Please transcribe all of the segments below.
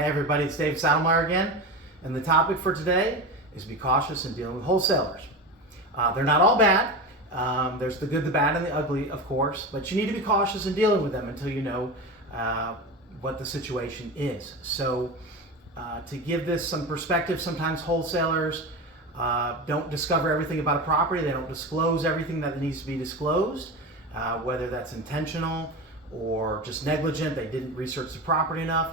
Hey everybody, it's Dave Saddlemeyer again, and the topic for today is be cautious in dealing with wholesalers. They're not all bad. There's the good, the bad, and the ugly, of course, but you need to be cautious in dealing with them until you know what the situation is. So to give this some perspective, sometimes wholesalers don't discover everything about a property. They don't disclose everything that needs to be disclosed, whether that's intentional or just negligent. They didn't research the property enough.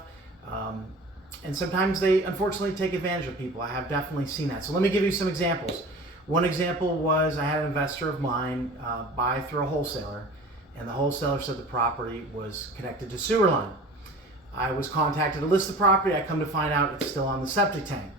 And sometimes they unfortunately take advantage of people. I have definitely seen that. So let me give you some examples. One example was I had an investor of mine buy through a wholesaler, and the wholesaler said the property was connected to sewer line. I was contacted to list the property. I come to find out it's still on the septic tank.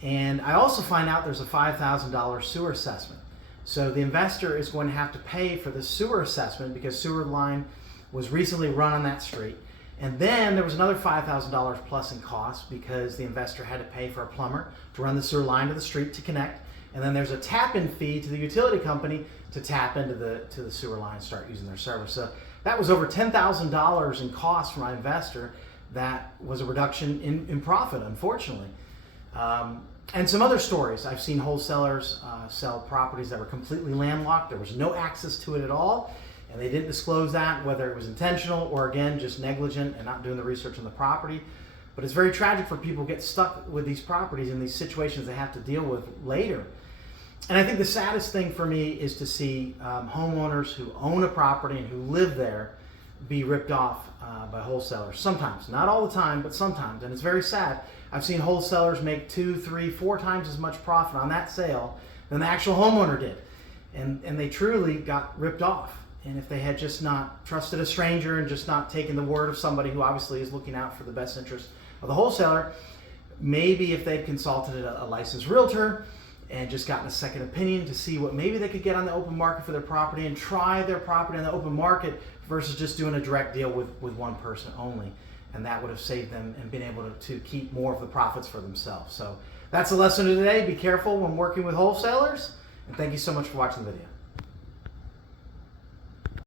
And I also find out there's a $5,000 sewer assessment. So the investor is going to have to pay for the sewer assessment because sewer line was recently run on that street. And then there was another $5,000 plus in cost because the investor had to pay for a plumber to run the sewer line to the street to connect. And then there's a tap-in fee to the utility company to tap into the sewer line and start using their service. So that was over $10,000 in cost for my investor. That was a reduction in profit, unfortunately. And some other stories. I've seen wholesalers sell properties that were completely landlocked. There was no access to it at all. And they didn't disclose that, whether it was intentional or, again, just negligent and not doing the research on the property. But it's very tragic for people who get stuck with these properties in these situations they have to deal with later. And I think the saddest thing for me is to see homeowners who own a property and who live there be ripped off by wholesalers. Sometimes, not all the time, but sometimes. And it's very sad. I've seen wholesalers make 2, 3, 4 times as much profit on that sale than the actual homeowner did. And they truly got ripped off. And if they had just not trusted a stranger and just not taken the word of somebody who obviously is looking out for the best interest of the wholesaler, maybe if they'd consulted a licensed realtor and just gotten a second opinion to see what maybe they could get on the open market for their property and try their property on the open market versus just doing a direct deal with one person only. And that would have saved them and been able to keep more of the profits for themselves. So that's the lesson of today. Be careful when working with wholesalers. And thank you so much for watching the video.